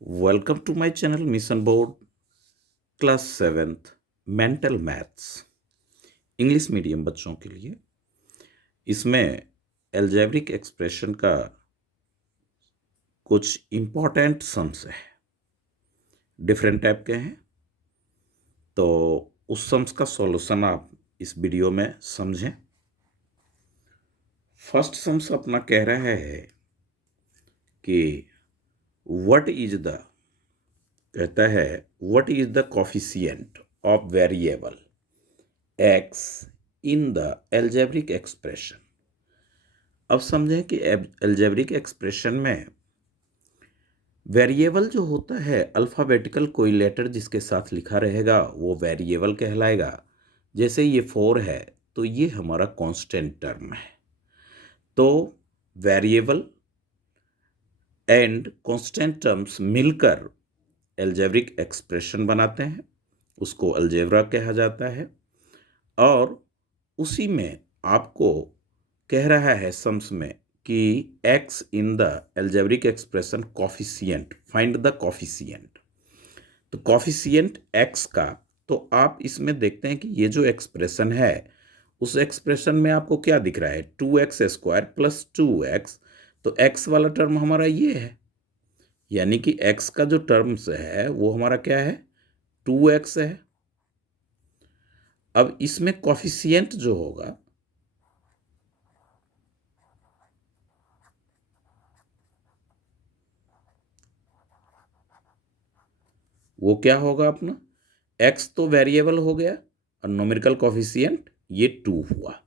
Welcome to my channel mission board class seventh mental maths English medium बच्चों के लिए। इसमें एल्जेब्रिक एक्सप्रेशन का कुछ इम्पॉर्टेंट सम्स है, डिफरेंट टाइप के हैं। तो उस सम्स का सॉल्यूशन आप इस वीडियो में समझें। फर्स्ट सम्स अपना कह रहा है कि व्हाट इज द कहता है what is the coefficient of variable x in the algebraic expression. अब समझें कि एल्जेब्रिक एक्सप्रेशन में वेरिएबल जो होता है अल्फ़ाबेटिकल कोई लेटर जिसके साथ लिखा रहेगा वो वेरिएबल कहलाएगा। जैसे ये 4 है तो ये हमारा कांस्टेंट टर्म है। तो वेरिएबल एंड कांस्टेंट टर्म्स मिलकर एल्जेब्रिक एक्सप्रेशन बनाते हैं, उसको अलजेब्रा कहा जाता है। और उसी में आपको कह रहा है सम्स में कि x in the algebraic expression coefficient, find the coefficient. तो कोफिशिएंट x का, तो आप इसमें देखते हैं कि ये जो एक्सप्रेशन है उस एक्सप्रेशन में आपको क्या दिख रहा है, 2x² प्लस 2x। तो x वाला टर्म हमारा ये है, यानी कि x का जो टर्म्स है वो हमारा क्या है, 2x है। अब इसमें कोफिशिएंट जो होगा वो क्या होगा अपना, x तो वेरिएबल हो गया और न्यूमेरिकल कोफिशिएंट ये 2 हुआ।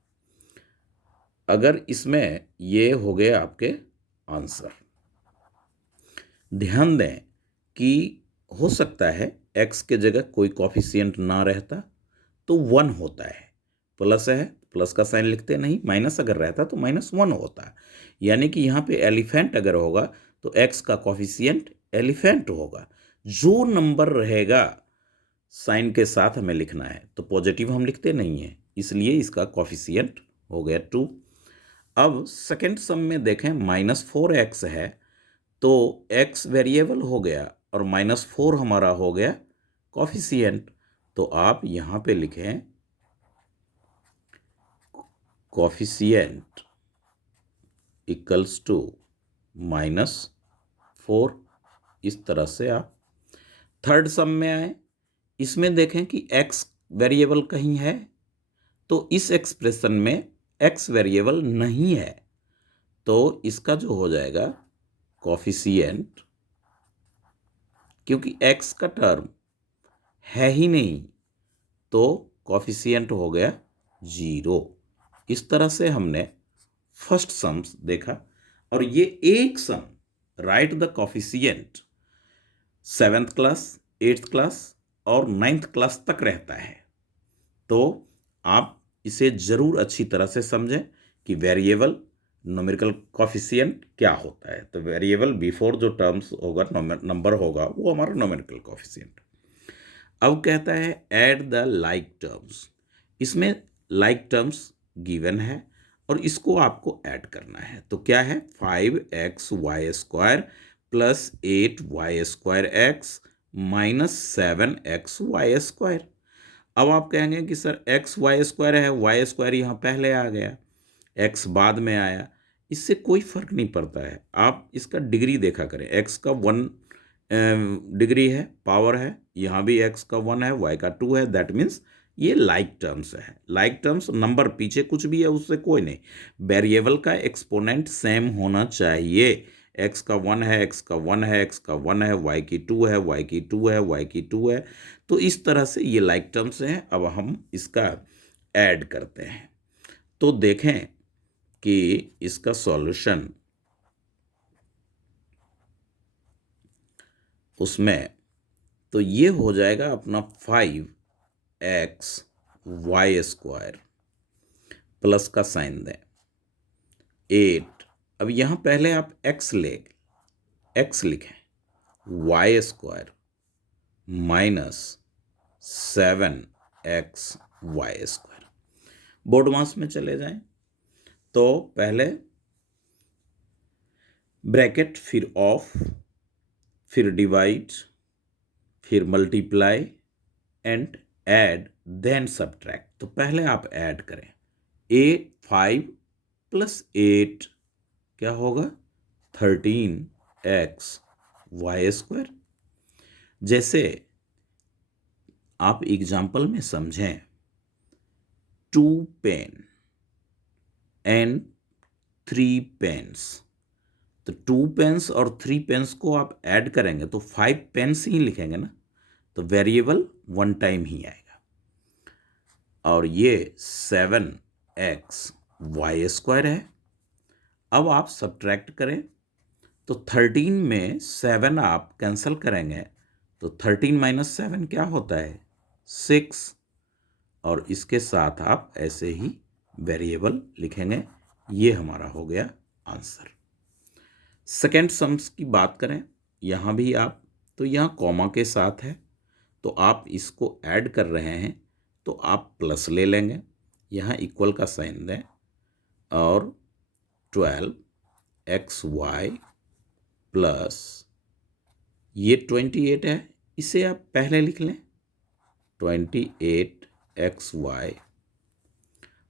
अगर इसमें ये हो गए आपके आंसर। ध्यान दें कि हो सकता है x के जगह कोई कोफिशिएंट ना रहता तो 1 होता है, प्लस है प्लस का साइन लिखते नहीं, माइनस अगर रहता तो -1 होता। यानी कि यहाँ पे एलिफेंट अगर होगा तो x का कोफिशिएंट एलिफेंट होगा। जो नंबर रहेगा साइन के साथ हमें लिखना है, तो पॉजिटिव हम लिखते नहीं हैं, इसलिए इसका कोफिशिएंट हो गया 2। अब सेकेंड सम में देखें -4x है तो x वेरिएबल हो गया और -4 हमारा हो गया कोफिशिएंट। तो आप यहाँ पे लिखें कोफिशिएंट इक्वल्स टू -4। इस तरह से आप थर्ड सम में आए। इसमें देखें कि x वेरिएबल कहीं है तो इस एक्सप्रेशन में x वेरिएबल नहीं है, तो इसका जो हो जाएगा कोफिशिएंट, क्योंकि x का टर्म है ही नहीं तो कोफिशिएंट हो गया 0। इस तरह से हमने फर्स्ट सम्स देखा। और ये एक sum right the coefficient 7th class, 8th class और 9th क्लास तक रहता है। तो आप इसे जरूर अच्छी तरह से समझें कि वेरिएबल न्यूमेरिकल कोफिशिएंट क्या होता है। तो वेरिएबल बिफोर जो टर्म्स होगा नंबर होगा वो हमारा न्यूमेरिकल कोफिशिएंट। अब कहता है ऐड द लाइक टर्म्स। इसमें लाइक टर्म्स गिवन है और इसको आपको ऐड करना है। तो क्या है, 5xy² plus 8y² minus 7xy²। अब आप कहेंगे कि सर xy² है, y² यहाँ पहले आ गया, x बाद में आया, इससे कोई फर्क नहीं पड़ता है। आप इसका डिग्री देखा करें, x का 1 डिग्री है, पावर है, यहाँ भी x का 1 है, y का 2 है, दैट मीन्स ये लाइक टर्म्स है। लाइक टर्म्स नंबर पीछे कुछ भी है उससे कोई नहीं, वेरिएबल का एक्सपोनेंट सेम होना चाहिए। x का 1 है, x का 1 है, x का 1 है, y की 2 है, y की 2 है, y की 2 है। तो इस तरह से ये लाइक टर्म्स हैं। अब हम इसका ऐड करते हैं तो देखें कि इसका सॉल्यूशन उसमें तो ये हो जाएगा अपना 5xy² प्लस का साइन दें 8। अब यहाँ पहले आप x लिखें, y² माइनस 7xy²। बोर्ड मास में चले जाएं तो पहले ब्रैकेट फिर ऑफ, फिर डिवाइड, फिर multiply and add then subtract. तो पहले आप ऐड करें, 5 + 8 क्या होगा, 13x² जैसे आप एग्जाम्पल में समझें, 2 पेन एंड 3 पेन्स, तो 2 पेन्स और 3 पेन्स को आप ऐड करेंगे तो 5 पेन्स ही लिखेंगे ना, तो वेरिएबल 1 टाइम ही आएगा। और ये 7x² है। अब आप सब्ट्रैक्ट करें तो 13 में 7 आप कैंसिल करेंगे तो 13 - 7 क्या होता है, 6। और इसके साथ आप ऐसे ही वेरिएबल लिखेंगे। ये हमारा हो गया आंसर। सेकेंड सम्स की बात करें, यहाँ भी आप, तो यहाँ कॉमा के साथ है तो आप इसको ऐड कर रहे हैं तो आप प्लस ले लेंगे, यहाँ इक्वल का साइन दें और 12xy प्लस ये 28 है, इसे आप पहले लिख लें, 28xy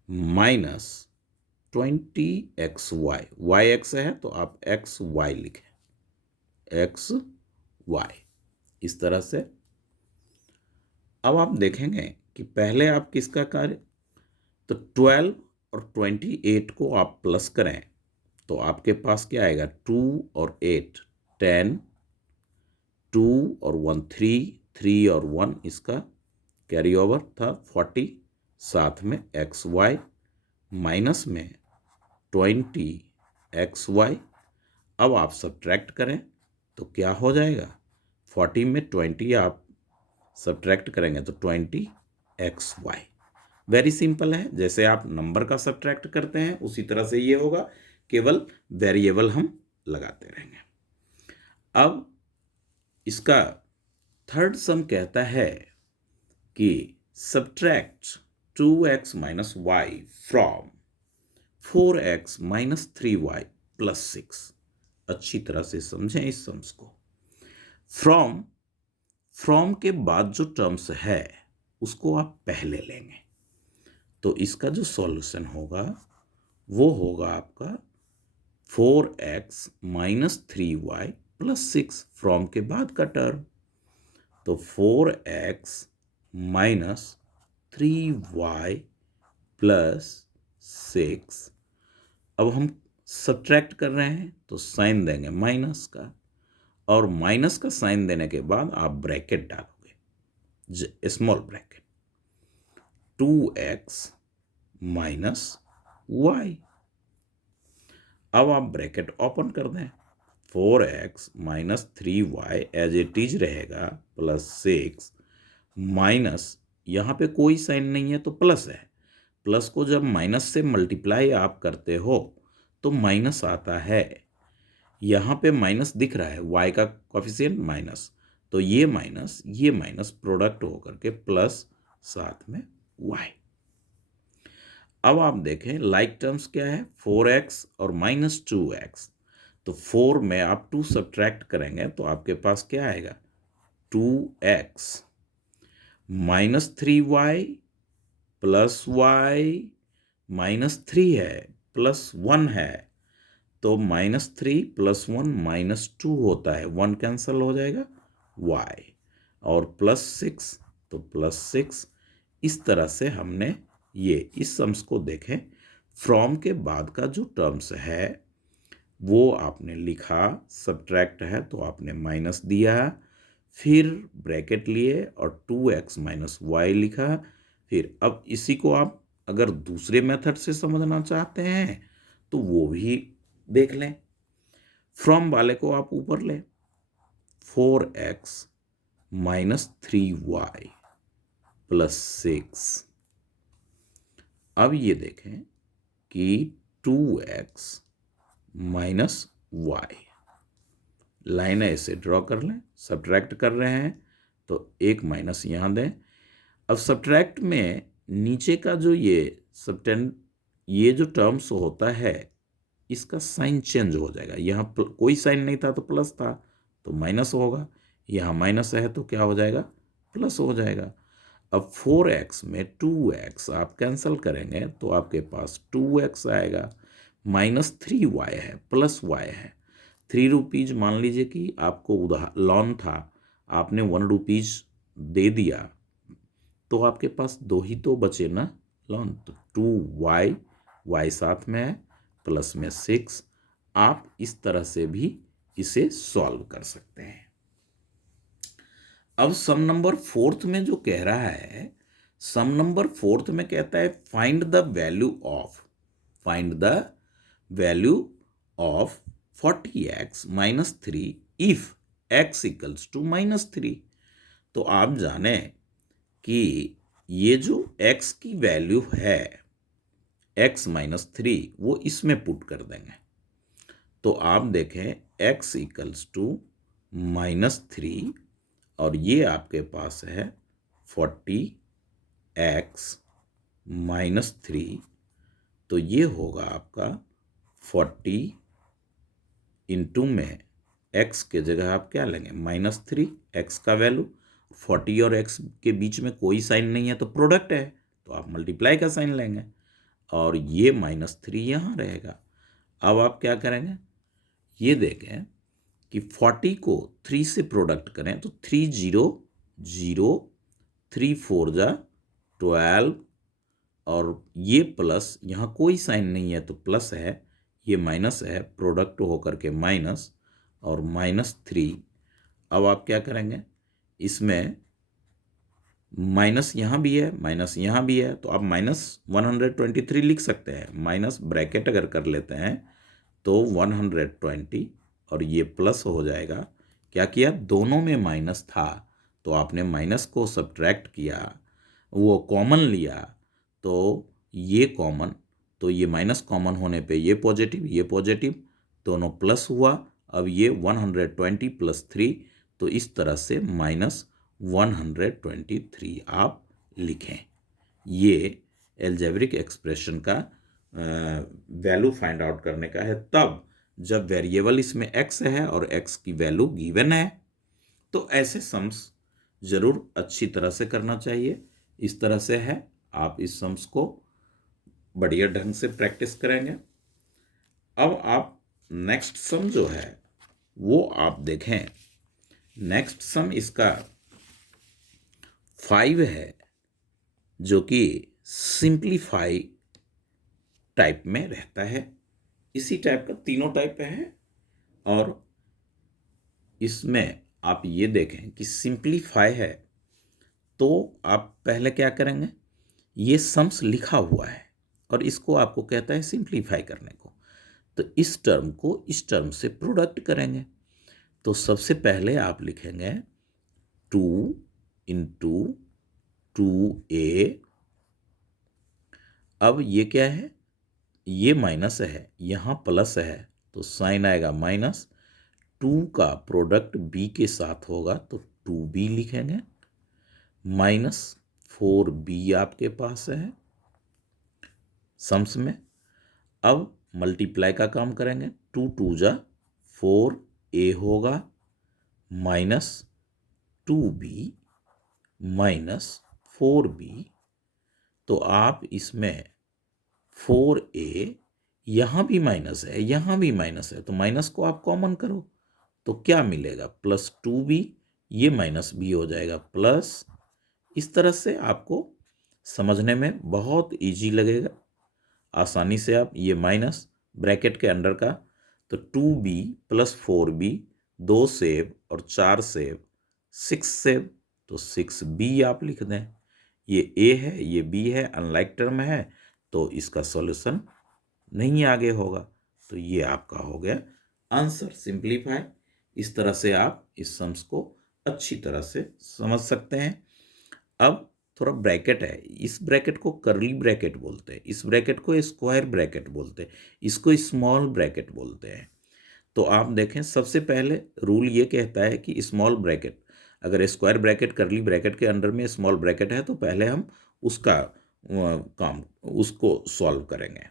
माइनस 20xy, yx है तो आप xy लिखें, xy इस तरह से। अब आप देखेंगे कि पहले आप किसका कार्य, तो 12 और 28 को आप प्लस करें तो आपके पास क्या आएगा, 2 और 8 10, 2 और 1 3, 3 और 1 इसका कैरी ओवर था 40, साथ में xy माइनस में 20xy। अब आप सब्ट्रैक्ट करें तो क्या हो जाएगा, 40 में 20 आप सब्ट्रैक्ट करेंगे तो 20xy। वेरी सिंपल है, जैसे आप नंबर का सब्ट्रैक्ट करते हैं उसी तरह से ये होगा, केवल वेरिएबल हम लगाते रहेंगे। अब इसका थर्ड सम कहता है कि subtract 2x - y from 4x - 3y + 6। अच्छी तरह से समझें इस सम्स को। फ्रॉम के बाद जो टर्म्स है उसको आप पहले लेंगे, तो इसका जो सॉल्यूशन होगा वो होगा आपका 4x - 3y + 6, फ्रॉम के बाद का टर्म, तो 4x - 3y + 6। अब हम सब्ट्रैक्ट कर रहे हैं तो साइन देंगे माइनस का, और माइनस का साइन देने के बाद आप ब्रैकेट डालोगे, स्मॉल ब्रैकेट, 2x - y। अब आप ब्रैकेट ओपन कर दें, 4x - 3y as it is रहेगा + 6 माइनस, यहाँ पे कोई साइन नहीं है तो प्लस है, प्लस को जब माइनस से मल्टीप्लाई आप करते हो तो माइनस आता है, यहाँ पे माइनस दिख रहा है, y का कोफिशिएंट माइनस, तो ये माइनस प्रोडक्ट होकर के प्लस साथ में y। अब आप देखें लाइक टर्म्स क्या है, 4x और -2x, तो 4 में आप 2 सब्ट्रैक्ट करेंगे तो आपके पास क्या आएगा, 2x -3y + y -3 है +1 है, तो -3 + 1 -2 होता है, 1 कैंसल हो जाएगा, y और +6 तो +6। इस तरह से हमने ये इस सम्स को देखें, फ्रॉम के बाद का जो टर्म्स है वो आपने लिखा, सब्ट्रैक्ट है तो आपने माइनस दिया, फिर ब्रैकेट लिए और 2x - y लिखा। फिर अब इसी को आप अगर दूसरे मेथड से समझना चाहते हैं तो वो भी देख लें, फ्रॉम वाले को आप ऊपर लें, 4x - 3y + 6। अब ये देखें कि 2x - y, लाइन ऐसे ड्रॉ कर लें, सब्ट्रैक्ट कर रहे हैं तो एक माइनस यहाँ दें। अब सब्ट्रैक्ट में नीचे का जो ये जो टर्म्स होता है इसका साइन चेंज हो जाएगा, यहाँ कोई साइन नहीं था तो प्लस था तो माइनस होगा, यहाँ माइनस है तो क्या हो जाएगा, प्लस हो जाएगा। अब 4x में 2x आप कैंसिल करेंगे तो आपके पास 2x आएगा, -3y है, प्लस y है। 3 रुपीज मान लीजिए कि आपको लोन था, आपने 1 रुपीज दे दिया, तो आपके पास 2 ही तो बचे ना लोन, तो 2y, y साथ में है, प्लस में 6। आप इस तरह से भी इसे सॉल्व कर सकते हैं। अब सम नंबर 4 में जो कह रहा है, सम नंबर 4 में कहता है find the value of 40x minus 3 if x equals to -3। तो आप जाने कि ये जो x की वैल्यू है x -3, वो इसमें पुट कर देंगे। तो आप देखें x इक्वल्स टू -3 और ये आपके पास है 40x -3, तो ये होगा आपका 40 इंटू में x के जगह आप क्या लेंगे, -3 x का वैल्यू। 40 और x के बीच में कोई साइन नहीं है तो प्रोडक्ट है, तो आप मल्टीप्लाई का साइन लेंगे और ये -3 यहाँ रहेगा। अब आप क्या करेंगे, ये देखें कि 40 को 3 से प्रोडक्ट करें तो 3 0 0, 3 4 जा 12 और ये प्लस, यहाँ कोई साइन नहीं है तो प्लस है, ये माइनस है, प्रोडक्ट होकर के माइनस और -3। अब आप क्या करेंगे, इसमें माइनस यहाँ भी है, माइनस यहाँ भी है, तो आप -123 लिख सकते हैं। माइनस ब्रैकेट अगर कर लेते हैं तो 120 और ये प्लस हो जाएगा। क्या किया, दोनों में माइनस था तो आपने माइनस को सब्ट्रैक्ट किया, वो कॉमन लिया, तो ये कॉमन, तो ये माइनस कॉमन होने पे ये पॉजिटिव, दोनों प्लस हुआ। अब ये 120 + 3, तो इस तरह से -123 आप लिखें। ये एल्जेब्रिक एक्सप्रेशन का वैल्यू फाइंड आउट करने का है, तब जब वेरिएबल इसमें x है और x की वैल्यू गिवन है। तो ऐसे सम्स जरूर अच्छी तरह से करना चाहिए। इस तरह से है, आप इस सम्स को बढ़िया ढंग से प्रैक्टिस करेंगे। अब आप नेक्स्ट सम जो है वो आप देखें। नेक्स्ट सम इसका 5 है, जो कि सिंप्लीफाई टाइप में रहता है। इसी टाइप का तीनों टाइप है और इसमें आप ये देखें कि सिंप्लीफाई है, तो आप पहले क्या करेंगे, ये सम्स लिखा हुआ है और इसको आपको कहता है सिंप्लीफाई करने को, तो इस टर्म को इस टर्म से प्रोडक्ट करेंगे। तो सबसे पहले आप लिखेंगे 2 × 2a। अब ये क्या है, ये माइनस है, यहाँ प्लस है, तो साइन आएगा माइनस। 2 का प्रोडक्ट b के साथ होगा तो 2b लिखेंगे, -4b आपके पास है सम्स में। अब मल्टीप्लाई का काम करेंगे, 2 2 जा 4a होगा, -2b -4b। तो आप इसमें 4a, यहाँ भी माइनस है, यहाँ भी माइनस है, तो माइनस को आप कॉमन करो तो क्या मिलेगा, +2b, ये माइनस भी हो जाएगा प्लस। इस तरह से आपको समझने में बहुत इजी लगेगा, आसानी से आप ये माइनस ब्रैकेट के अंडर का, तो 2b + 4b, 2 सेव और 4 सेव 6 सेव, तो 6b आप लिख दें। ये a है, ये b है, अनलाइक टर्म है, तो इसका सॉल्यूशन नहीं आगे होगा। तो ये आपका हो गया आंसर, सिंप्लीफाई। इस तरह से आप इस सम्स को अच्छी तरह से समझ सकते हैं। अब थोड़ा ब्रैकेट है, इस ब्रैकेट को कर्ली ब्रैकेट बोलते हैं, इस ब्रैकेट को स्क्वायर ब्रैकेट बोलते हैं, इसको स्मॉल ब्रैकेट बोलते हैं। तो आप देखें, सबसे पहले रूल ये कहता है कि स्मॉल ब्रैकेट, अगर स्क्वायर ब्रैकेट कर्ली ब्रैकेट के अंडर में स्मॉल ब्रैकेट है तो पहले हम उसका काम, उसको सॉल्व करेंगे।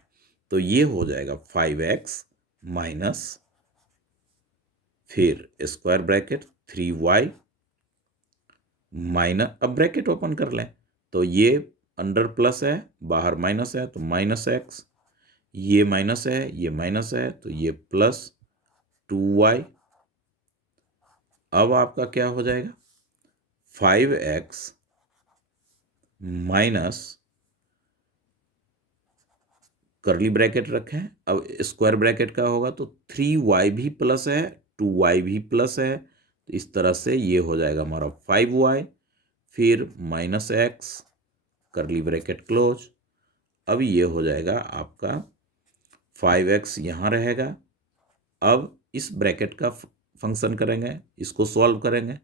तो ये हो जाएगा 5x - फिर स्क्वायर ब्रैकेट 3y माइनस, अब ब्रैकेट ओपन कर लें तो ये अंडर प्लस है, बाहर माइनस है तो माइनस एक्स, ये माइनस है, ये माइनस है तो ये प्लस 2y। अब आपका क्या हो जाएगा, 5x माइनस, करली ब्रैकेट रखें, अब स्क्वायर ब्रैकेट का होगा तो 3y भी प्लस है, 2y भी प्लस है, तो इस तरह से ये हो जाएगा हमारा 5y, फिर माइनस एक्स, करली ब्रैकेट क्लोज। अब ये हो जाएगा आपका 5x यहाँ रहेगा। अब इस ब्रैकेट का फंक्शन करेंगे, इसको सॉल्व करेंगे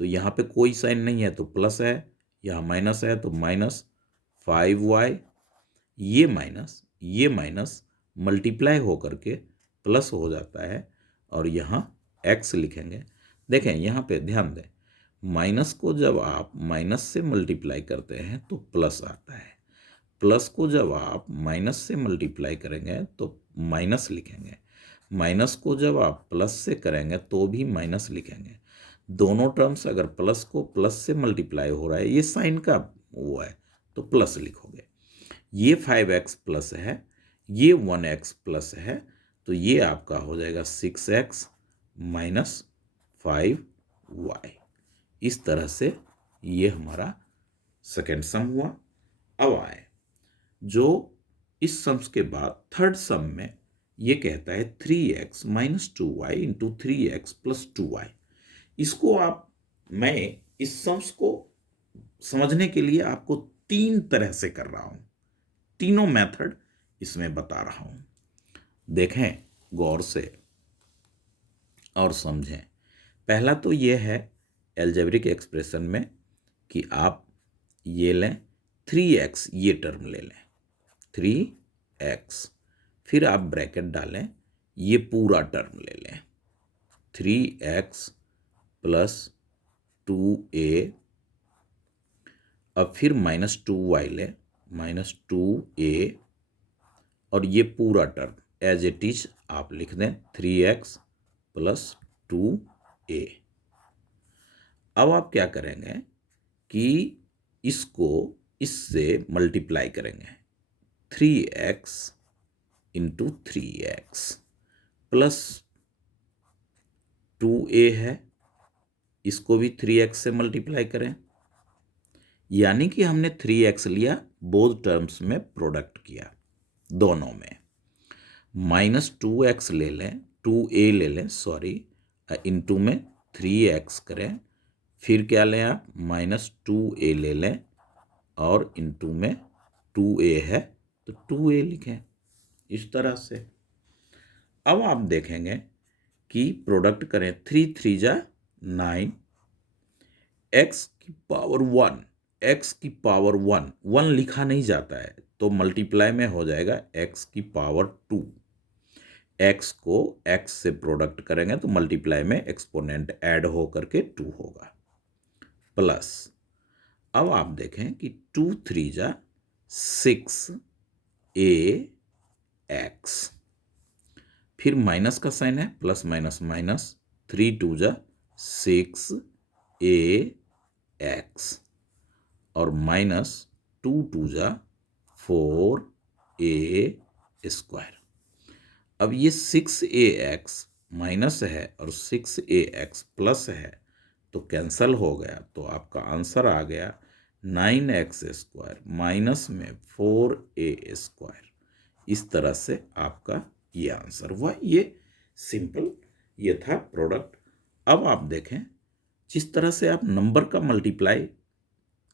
तो यहाँ पे कोई साइन नहीं है तो प्लस है, यहाँ माइनस है तो माइनस 5y, ये माइनस मल्टीप्लाई हो करके प्लस हो जाता है और यहाँ x लिखेंगे। देखें यहाँ पे ध्यान दें, माइनस को जब आप माइनस से मल्टीप्लाई करते हैं तो प्लस आता है, प्लस को जब आप माइनस से मल्टीप्लाई करेंगे तो माइनस लिखेंगे, माइनस को जब आप प्लस से करेंगे तो भी माइनस लिखेंगे। दोनों टर्म्स अगर प्लस को प्लस से मल्टीप्लाई हो रहा है, ये साइन का वो है तो प्लस लिखोगे। ये 5x प्लस है, ये 1x प्लस है, तो ये आपका हो जाएगा 6x माइनस 5y। इस तरह से ये हमारा सेकेंड सम हुआ। अब आए जो इस सम्स के बाद थर्ड सम में ये कहता है 3x minus 2y into 3x plus 2y। इसको मैं इस सम्स को समझने के लिए आपको तीन तरह से कर रहा हूं, तीनों मेथड इसमें बता रहा हूं। देखें गौर से और समझें। पहला तो ये है एल्जेब्रिक एक्सप्रेशन में कि आप ये लें 3x, ये टर्म ले लें 3x, फिर आप ब्रैकेट डालें, ये पूरा टर्म ले लें 3x प्लस 2a, अब फिर माइनस 2y लें, माइनस 2a, और ये पूरा टर्म एज इट इज आप लिख दें 3x प्लस 2a। अब आप क्या करेंगे कि इसको इससे मल्टीप्लाई करेंगे, 3x into 3x plus 2a है, इसको भी 3x से मल्टीप्लाई करें, यानी कि हमने 3x लिया, बोथ टर्म्स में प्रोडक्ट किया दोनों में, माइनस 2x ले लें, 2a ले लें सॉरी, इंटू में 3x करें, फिर क्या लें आप माइनस 2a ले लें और इंटू में 2a है तो 2a लिखें इस तरह से। अब आप देखेंगे कि प्रोडक्ट करें, 3 3 जा 9, x की पावर 1, x की पावर 1, 1 लिखा नहीं जाता है तो मल्टीप्लाई में हो जाएगा x की पावर 2, x को x से प्रोडक्ट करेंगे तो मल्टीप्लाई में एक्सपोनेंट ऐड हो करके 2 होगा, प्लस अब आप देखें कि 2 3 जा 6 ax, फिर माइनस का साइन है, प्लस माइनस माइनस, 3 2 जा 6 ax और माइनस 2 2 जा 4 a स्क्वायर। अब ये 6ax माइनस है और 6ax प्लस है तो कैंसल हो गया, तो आपका आंसर आ गया 9x स्क्वायर माइनस में 4a स्क्वायर। इस तरह से आपका ये आंसर हुआ। ये सिंपल, ये था प्रोडक्ट। अब आप देखें जिस तरह से आप नंबर का मल्टीप्लाई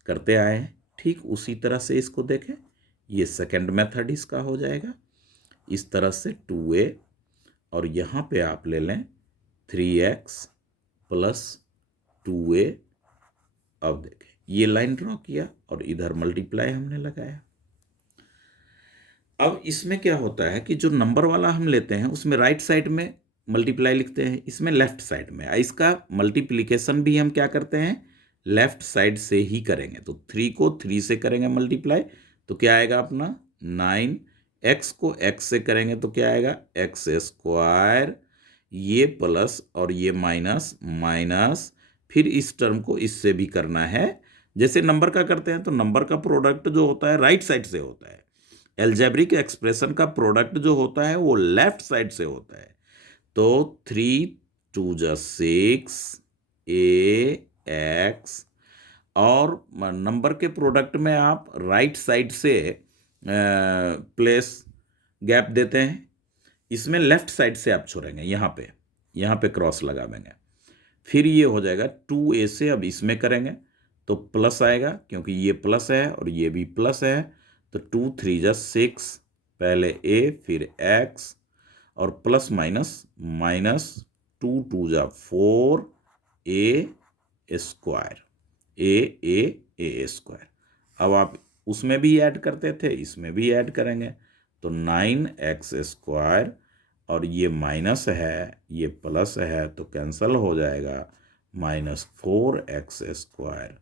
करते आए हैं ठीक उसी तरह से इसको देखें, ये सेकंड मेथड इसका हो जाएगा। इस तरह से 2a और यहाँ पे आप ले लें 3x प्लस 2a। अब देखें ये लाइन ड्रॉ किया और इधर मल्टीप्लाई हमने लगाया। अब इसमें क्या होता है कि जो नंबर वाला हम लेते हैं उसमें राइट साइड में मल्टीप्लाई लिखते हैं, इसमें लेफ्ट साइड में। इसका मल्टीप्लिकेशन भी हम क्या करते हैं लेफ्ट साइड से ही करेंगे, तो 3 को 3 से करेंगे मल्टीप्लाई तो क्या आएगा अपना 9, x को x से करेंगे तो क्या आएगा x स्क्वायर ये प्लस और ये माइनस माइनस, फिर इस टर्म को इससे भी करना है। जैसे नंबर का करते हैं तो नंबर का प्रोडक्ट जो होता है राइट साइड से होता है, एल्जेब्रिक एक्सप्रेशन का प्रोडक्ट जो होता है वो लेफ्ट साइड से होता है। तो 3 2 जा 6 AX, और नंबर के प्रोडक्ट में आप राइट साइड से प्लेस गैप देते हैं, इसमें लेफ्ट साइड से आप छोड़ेंगे, यहाँ पे क्रॉस लगा देंगे। फिर ये हो जाएगा 2A से, अब इसमें करेंगे तो प्लस आएगा क्योंकि ये प्लस है और ये भी प्लस है। तो 2 3 जा 6, पहले A फिर X और प्लस माइनस माइनस, 2 2 जा 4 A स्क्वायर, ए स्क्वायर। अब आप उसमें भी ऐड करते थे, इसमें भी ऐड करेंगे तो 9X स्क्वायर, और ये माइनस है ये प्लस है तो कैंसल हो जाएगा, -4X स्क्वायर।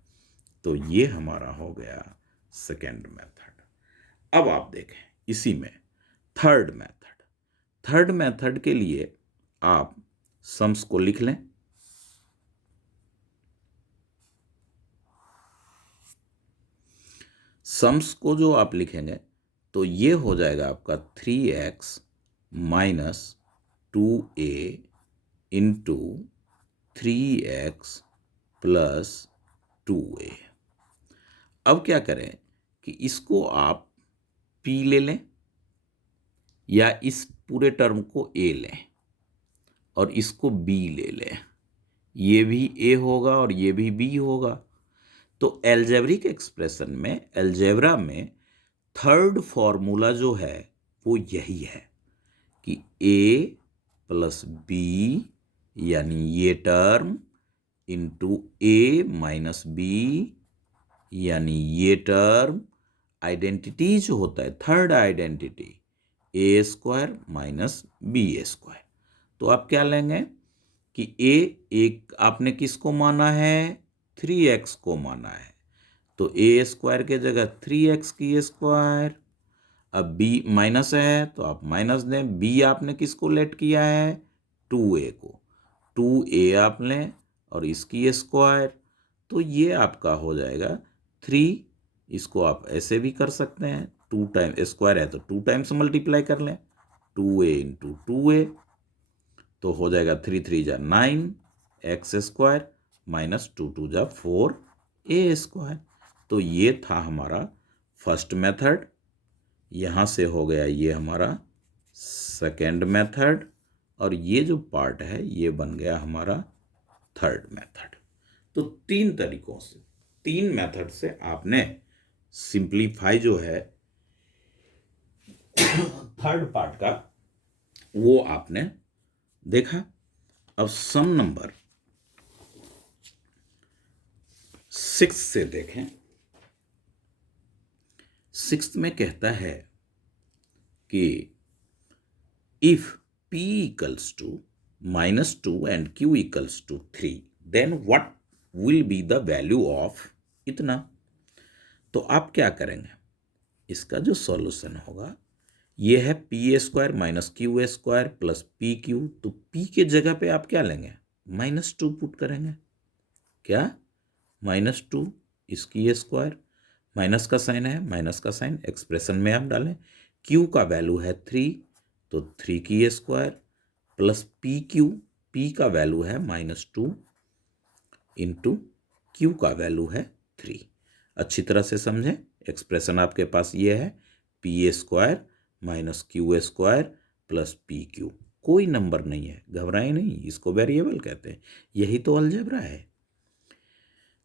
तो ये हमारा हो गया सेकेंड मेथड। अब आप देखें इसी में थर्ड मेथड। थर्ड मेथड के लिए आप सम्स को लिख लें। सम्स को जो आप लिखेंगे तो ये हो जाएगा आपका 3X minus 2A into 3X plus 2A। अब क्या करें कि इसको आप P ले लें या इस पूरे टर्म को A लें और इसको B ले लें, ये भी A होगा और ये भी B होगा। तो एल्जेब्रिक एक्सप्रेशन में, एल्जेब्रा में थर्ड फॉर्मूला जो है वो यही है कि A प्लस B यानी ये term into A minus B यानी ये टर्म, आइडेंटिटी जो होता है third identity A square minus B square. तो आप क्या लेंगे कि A एक आपने किसको माना है, 3X को माना है, तो A स्क्वायर के जगह 3X की स्क्वायर। अब B माइनस है तो आप माइनस दें, B आपने किसको लेट किया है, 2A को, 2A आप लें और इसकी स्क्वायर। तो ये आपका हो जाएगा 3, इसको आप ऐसे भी कर सकते हैं, 2 टाइम स्क्वायर है तो 2 टाइम्स मल्टीप्लाई कर लें, 2A इंटू 2A, तो हो जाएगा 3 3 जा 9 X स्क्वायर माइनस 2 2 जा 4 A स्क्वायर। तो ये था हमारा फर्स्ट मेथड, यहाँ से हो गया ये हमारा सेकेंड मेथड, और ये जो पार्ट है ये बन गया हमारा थर्ड मेथड। तो 3 तरीकों से, 3 मेथड से आपने सिंप्लीफाई जो है थर्ड पार्ट का वो आपने देखा। अब सम नंबर 6 से देखें। 6 में कहता है कि if P equals to -2 and Q equals to 3 then what will be the value of इतना। तो आप क्या करेंगे, इसका जो सॉल्यूशन होगा ये है P square minus Q square plus P Q. तो P के जगह पे आप क्या लेंगे, -2 पुट करेंगे, क्या -2 इसकी स्क्वायर, माइनस का साइन है, माइनस का साइन एक्सप्रेशन में आप डालें, Q का वैल्यू है 3 तो 3 की square plus P Q, P का वैल्यू है -2 इंटू Q का वैल्यू है 3। अच्छी तरह से समझें, एक्सप्रेशन आपके पास ये है P square minus Q square plus P Q. कोई नंबर नहीं है, घबराएं नहीं, इसको वेरिएबल कहते हैं, यही तो अलजेब्रा है।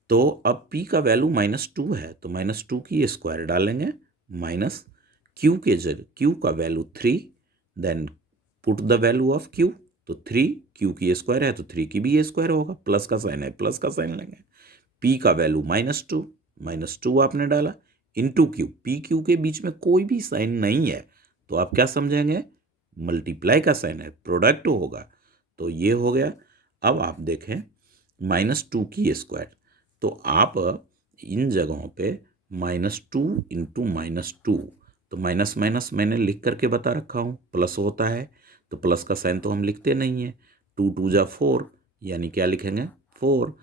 तो अब P का वैल्यू -2 है तो -2 की स्क्वायर डालेंगे, माइनस Q के जगह Q का value 3, then put the value of Q, तो 3 Q की स्क्वायर है तो 3 की भी स्क्वायर होगा, प्लस का साइन है प्लस का साइन लेंगे, P का वैल्यू -2 आपने डाला इंटू Q, P Q के बीच में कोई भी साइन नहीं है तो आप क्या समझेंगे, मल्टीप्लाई का साइन है, प्रोडक्ट होगा, तो ये हो गया। अब आप देखें -2 की स्क्वायर, तो आप इन जगहों पे -2 इंटू -2, तो माइनस माइनस मैंने लिख करके बता रखा हूँ, प्लस होता है तो प्लस का साइन तो हम लिखते नहीं है, 2 2 जा 4 यानी क्या लिखेंगे 4।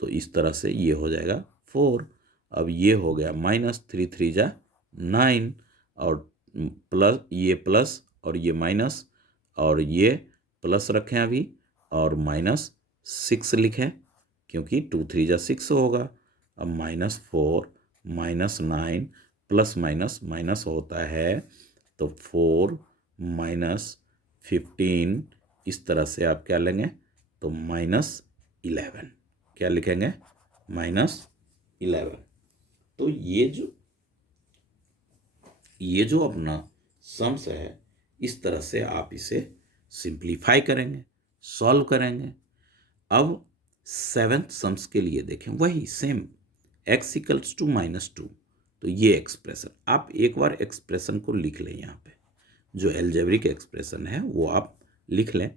तो इस तरह से ये हो जाएगा 4। अब ये हो गया माइनस 3 3 जा 9 और प्लस, ये प्लस और ये माइनस और ये प्लस रखें अभी और माइनस 6 लिखें क्योंकि 2 3 जा 6 होगा। अब -4 -9 प्लस माइनस माइनस होता है तो 4 -15 इस तरह से आप क्या लेंगे तो -11 क्या लिखेंगे -11। तो ये जो अपना सम्स है इस तरह से आप इसे सिंप्लीफाई करेंगे, सॉल्व करेंगे। अब 7th सम्स के लिए देखें वही सेम x इक्वल्स टू -2। तो ये एक्सप्रेशन आप एक बार एक्सप्रेशन को लिख लें, यहाँ पे जो एल्जेब्रिक एक्सप्रेशन है वो आप लिख लें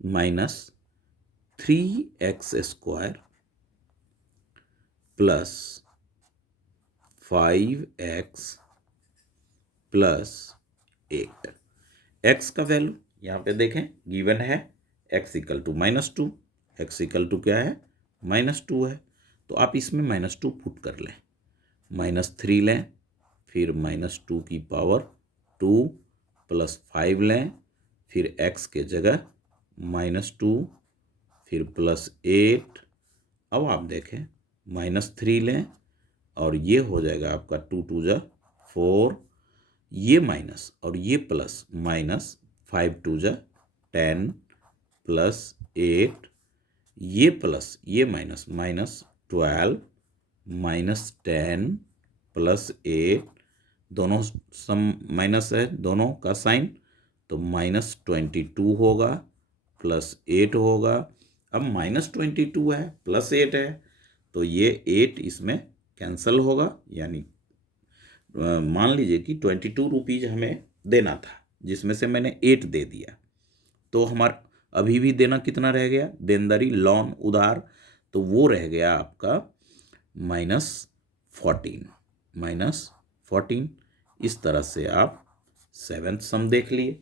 -3x² plus 5x plus 8। x का वैल्यू यहाँ पे देखें गिवन है x equal to -2, x equal to क्या है -2 है। तो आप इसमें -2 पुट कर लें, -3 लें, फिर -2 की पावर 2 प्लस 5 लें, फिर x के जगह -2 फिर प्लस 8। अब आप देखें -3 लें और ये हो जाएगा आपका 2 2 जा 4, ये माइनस और ये प्लस माइनस 5 2 जा 10 प्लस 8, ये प्लस ये माइनस -12 -10 प्लस 8, दोनों सम माइनस है दोनों का साइन, तो -22 होगा प्लस 8 होगा। अब -22 है प्लस 8 है तो ये 8 इसमें कैंसल होगा, यानी मान लीजिए कि 22 रुपीज़ हमें देना था जिसमें से मैंने 8 दे दिया, तो हमारा अभी भी देना कितना रह गया देनदारी लोन उधार, तो वो रह गया आपका -14। इस तरह से आप 7th सम देख लिए।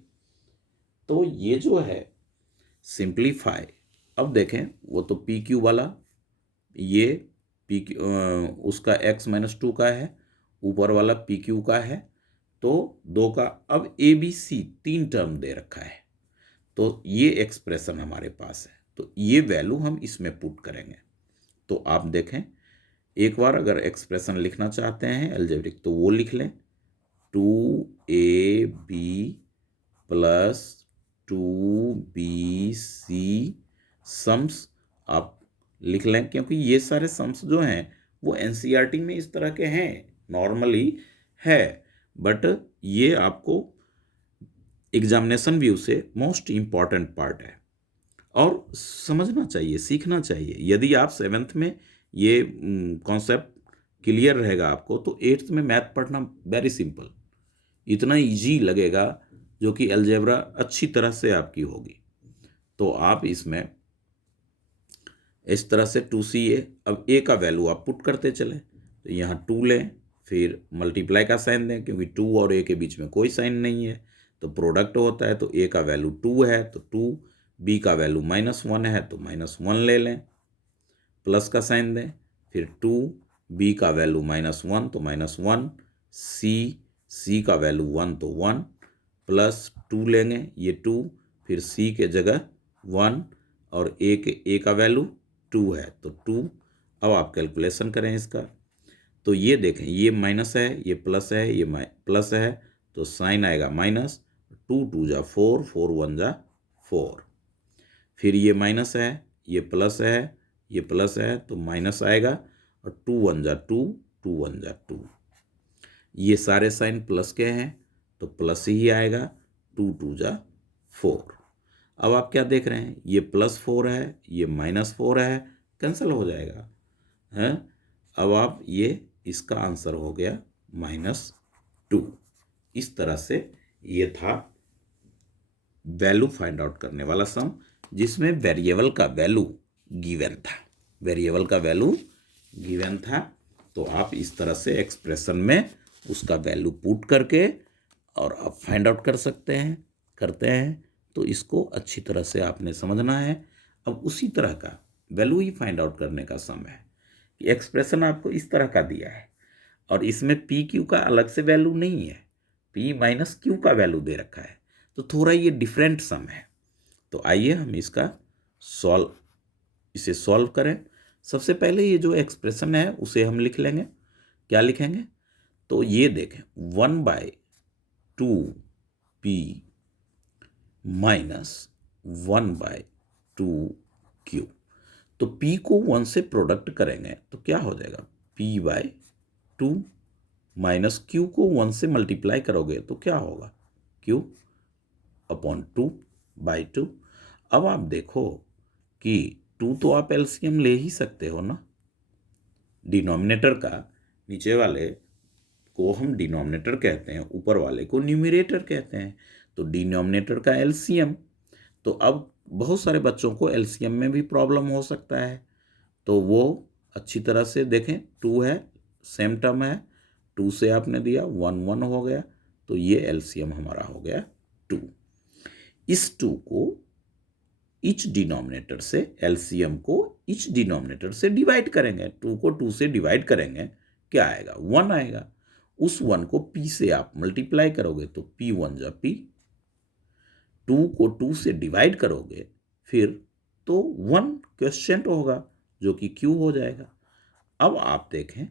तो ये जो है सिंप्लीफाई, अब देखें वो तो पी क्यू वाला, ये पी उसका x-2 का है, ऊपर वाला पी क्यू का है, तो 2 का। अब ए बी सी 3 टर्म दे रखा है तो ये एक्सप्रेशन हमारे पास है, तो ये वैल्यू हम इसमें पुट करेंगे। तो आप देखें एक बार अगर एक्सप्रेशन लिखना चाहते हैं अलजेब्रिक तो वो लिख लें 2ab प्लस 2bc सम्स आप लिख लें, क्योंकि ये सारे सम्स जो हैं वो एनसीईआरटी में इस तरह के हैं, नॉर्मली है, बट ये आपको एग्जामिनेशन व्यू से मोस्ट इम्पॉर्टेंट पार्ट है और समझना चाहिए, सीखना चाहिए। यदि आप 7th में ये कॉन्सेप्ट क्लियर रहेगा आपको तो 8th में मैथ पढ़ना वेरी सिंपल, इतना इजी लगेगा जो कि अलजेब्रा अच्छी तरह से आपकी होगी। तो आप इसमें इस तरह से 2ca, अब a का वैल्यू आप पुट करते चलें, तो यहाँ 2 लें, फिर मल्टीप्लाई का साइन दें क्योंकि 2 और a के बीच में कोई साइन नहीं है तो प्रोडक्ट होता है, तो a का वैल्यू 2 है तो 2, b का वैल्यू -1 है तो -1 ले लें, प्लस का साइन दें, फिर 2, b का वैल्यू -1 तो -1, c का वैल्यू 1 तो 1, प्लस 2 लेंगे ये 2, फिर c के जगह 1 और a का वैल्यू 2 है तो 2। अब आप कैलकुलेशन करें इसका, तो ये देखें ये माइनस है ये प्लस है ये प्लस है तो साइन आएगा माइनस, 2 2 जा 4 4 1 जा 4, फिर ये माइनस है ये प्लस है ये प्लस है तो माइनस आएगा और 2 1 जा 2 2 1 जा 2, ये सारे साइन प्लस के हैं तो प्लस ही आएगा, 2 2 जा 4। अब आप क्या देख रहे हैं ये +4 है ये -4 है, कैंसिल हो जाएगा है। अब आप ये इसका आंसर हो गया -2। इस तरह से ये था वैल्यू फाइंड आउट करने वाला सम जिसमें वेरिएबल का वैल्यू गिवन था, वेरिएबल का वैल्यू गिवन था। तो आप इस तरह से एक्सप्रेशन में उसका वैल्यू पुट करके और आप फाइंड आउट कर सकते हैं, करते हैं। तो इसको अच्छी तरह से आपने समझना है। अब उसी तरह का वैल्यू ही फाइंड आउट करने का सम है कि एक्सप्रेशन आपको इस तरह का दिया है और इसमें पी क्यू का अलग से वैल्यू नहीं है, पी माइनस क्यू का वैल्यू दे रखा है, तो थोड़ा ये डिफरेंट सम है। तो आइए हम इसे सॉल्व करें। सबसे पहले ये जो एक्सप्रेशन है उसे हम लिख लेंगे। क्या लिखेंगे? तो ये देखें 1/2p माइनस 1/2q। तो p को 1 से प्रोडक्ट करेंगे तो क्या हो जाएगा? p/2 माइनस q को 1 से मल्टीप्लाई करोगे तो क्या होगा? q/2/2। अब आप देखो कि 2 तो आप एलसीएम ले ही सकते हो ना। डिनोमिनेटर का नीचे वाले को हम डिनोमिनेटर कहते हैं, ऊपर वाले को न्यूमरेटर कहते हैं। तो डिनोमिनेटर का एलसीएम, तो अब बहुत सारे बच्चों को एलसीएम में भी प्रॉब्लम हो सकता है, तो वो अच्छी तरह से देखें। 2 है, सेम टर्म है, 2 से आपने दिया 1 1 हो गया, तो ये एलसीएम हमारा हो गया 2। इस 2 को ईच डिनोमिनेटर से, एलसीएम को ईच डिनोमिनेटर से डिवाइड करेंगे। 2 को 2 से डिवाइड करेंगे, क्या आएगा? 1 आएगा। उस 1 को p से आप मल्टीप्लाई करोगे तो p1 जा p। 2 को 2 से डिवाइड करोगे फिर तो 1 क्वेश्चन होगा जो कि q हो जाएगा। अब आप देखें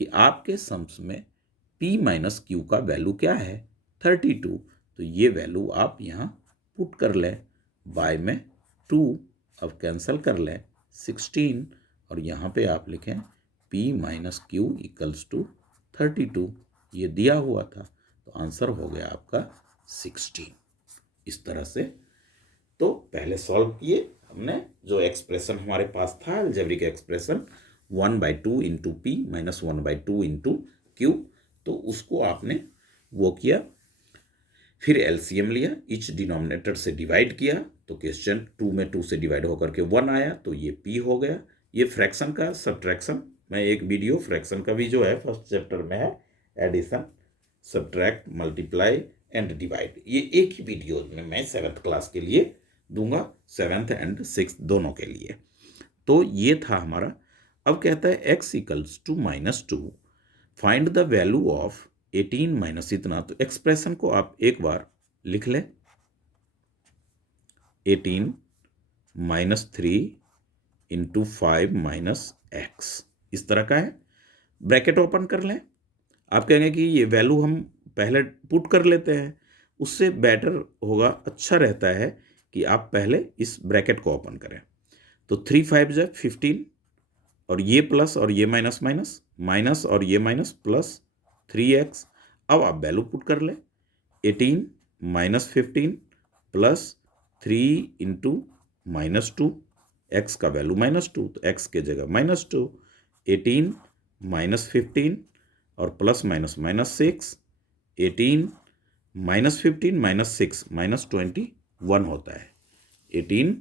कि आपके सम्स में p माइनस q का वैल्यू क्या है? 32। तो ये वैल्यू आप यहाँ पुट कर लें। बाय में 2 अब कैंसिल कर लें 16, और यहाँ पे आप लिखें p minus q equals to 32। ये दिया हुआ था, तो आंसर हो गया आपका 16। इस तरह से तो पहले सॉल्व किए हमने जो एक्सप्रेशन हमारे पास था, algebraic expression 1/2 into P minus 1/2 into Q, तो उसको आपने वो किया। फिर एलसीएम लिया, ईच डिनोमिनेटर से डिवाइड किया, तो क्वेश्चन 2 में 2 से डिवाइड होकर के 1 आया, तो ये पी हो गया। ये फ्रैक्शन का सब्ट्रैक्शन, मैं एक वीडियो फ्रैक्शन का भी जो है फर्स्ट चैप्टर में है, addition, subtract, multiply and divide, ये एक ही वीडियो में मैं 7th क्लास के लिए दूंगा, 7th एंड 6th दोनों के लिए। तो ये था हमारा। अब कहता है x equals to -2, find the value of 18 minus इतना। तो एक्सप्रेशन को आप एक बार लिख लें, 18 माइनस 3 इंटू 5 माइनस एक्स, इस तरह का है। ब्रैकेट ओपन कर लें। आप कहेंगे कि ये वैल्यू हम पहले पुट कर लेते हैं, उससे बेटर होगा, अच्छा रहता है कि आप पहले इस ब्रैकेट को ओपन करें। तो 3 5 जा 15, और ये प्लस और ये माइनस माइनस, माइनस और ये माइनस प्लस 3x। अब आप वैल्यू पुट कर ले, 18 माइनस 15 प्लस 3 इंटू -2, एक्स का वैल्यू -2, तो x के जगह -2, 18 माइनस 15 और प्लस माइनस -6, 18 माइनस 15 माइनस 6 -21 होता है, 18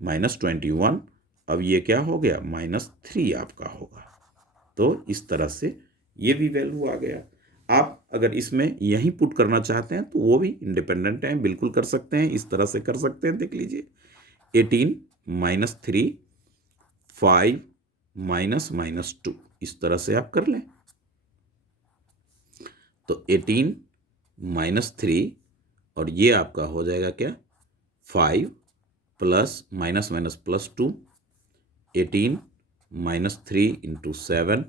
माइनस 21। अब ये क्या हो गया? -3 आपका होगा। तो इस तरह से ये भी वैल्यू आ गया। आप अगर इसमें यहीं पुट करना चाहते हैं तो वो भी इंडिपेंडेंट है, बिल्कुल कर सकते हैं, इस तरह से कर सकते हैं। देख लीजिए 18 माइनस 3 5 माइनस -2, इस तरह से आप कर लें। तो 18 माइनस 3 और ये आपका हो जाएगा क्या? 5 plus minus minus plus 2, 18 minus 3 into 7,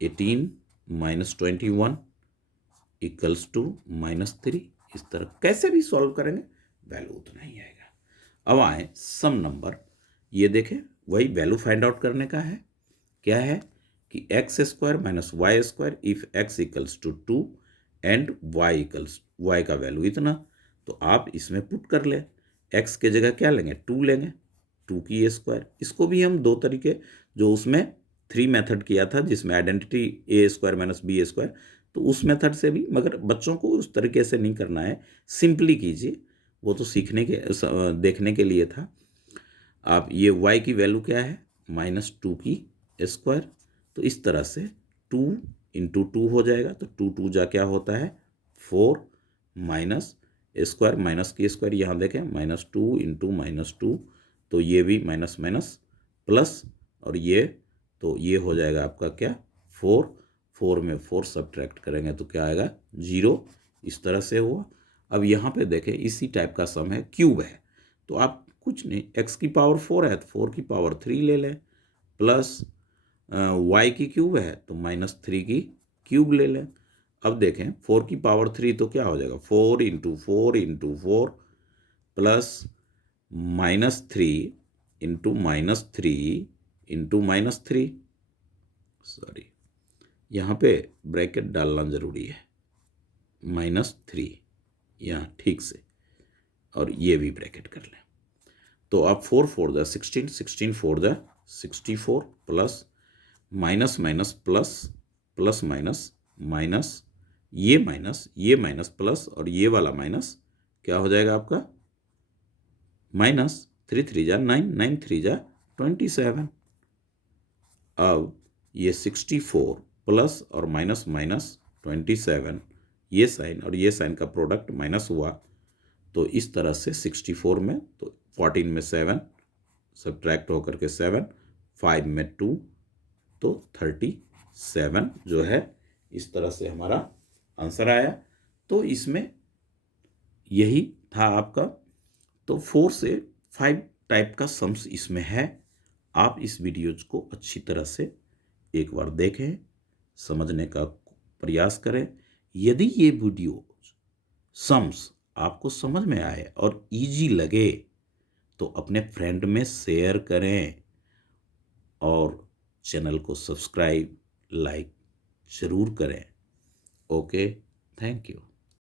18 minus 21 equals to -3। इस तरह कैसे भी सॉल्व करेंगे वैल्यू उतना ही आएगा। अब आए सम नंबर, ये देखें वही वैल्यू फाइंड आउट करने का है। क्या है कि x² minus y² if x equals to 2 and y का वैल्यू इतना, तो आप इसमें पुट कर ले। x के जगह क्या लेंगे? 2 लेंगे, 2 की स्क्वायर। इसको भी हम दो तरीके, जो उसमें 3 मेथड किया था जिसमें आइडेंटिटी a² माइनस b², तो उस मेथड से भी, मगर बच्चों को उस तरीके से नहीं करना है, सिंपली कीजिए, वो तो सीखने के देखने के लिए था। आप ये y की वैल्यू क्या है? -2 की स्क्वायर, तो इस तरह से 2 इंटू 2 हो जाएगा, तो 2 2 जा क्या होता है? 4 माइनस स्क्वायर माइनस की स्क्वायर, यहाँ देखें -2 इंटू -2, तो ये भी माइनस माइनस प्लस, और ये तो ये हो जाएगा आपका क्या 4, 4 में 4 सब्ट्रैक्ट करेंगे तो क्या आएगा 0। इस तरह से हुआ। अब यहाँ पे देखें इसी टाइप का सम है, क्यूब है, तो आप कुछ नहीं, x की पावर 4 है तो 4 की पावर 3 ले लें, प्लस y की क्यूब है तो -3 की क्यूब ले लें। अब देखें 4 की पावर 3 तो क्या हो जाएगा 4 into 4 into 4 plus -3 into -3 into -3, sorry यहाँ पे ब्रैकेट डालना ज़रूरी है, -3 यहाँ ठीक से, और ये भी ब्रैकेट कर लें। तो आप 4 4 जा 16, 16 4 जा 64, plus minus minus plus, plus minus minus, ये माइनस प्लस, और ये वाला माइनस क्या हो जाएगा आपका माइनस, 3 3 जा 9, 9 3 जा 27। अब ये 64 प्लस और माइनस माइनस 27, ये साइन और ये साइन का प्रोडक्ट माइनस हुआ, तो इस तरह से 64 में तो 14 में 7 सब्ट्रैक्ट होकर के 7, 5 में 2 तो 37 जो है, इस तरह से हमारा आंसर आया। तो इसमें यही था आपका। तो 4 से 5 टाइप का सम्स इसमें है। आप इस वीडियोज को अच्छी तरह से एक बार देखें, समझने का प्रयास करें। यदि ये वीडियो सम्स आपको समझ में आए और इजी लगे तो अपने फ्रेंड में शेयर करें, और चैनल को सब्सक्राइब लाइक ज़रूर करें। Okay, thank you.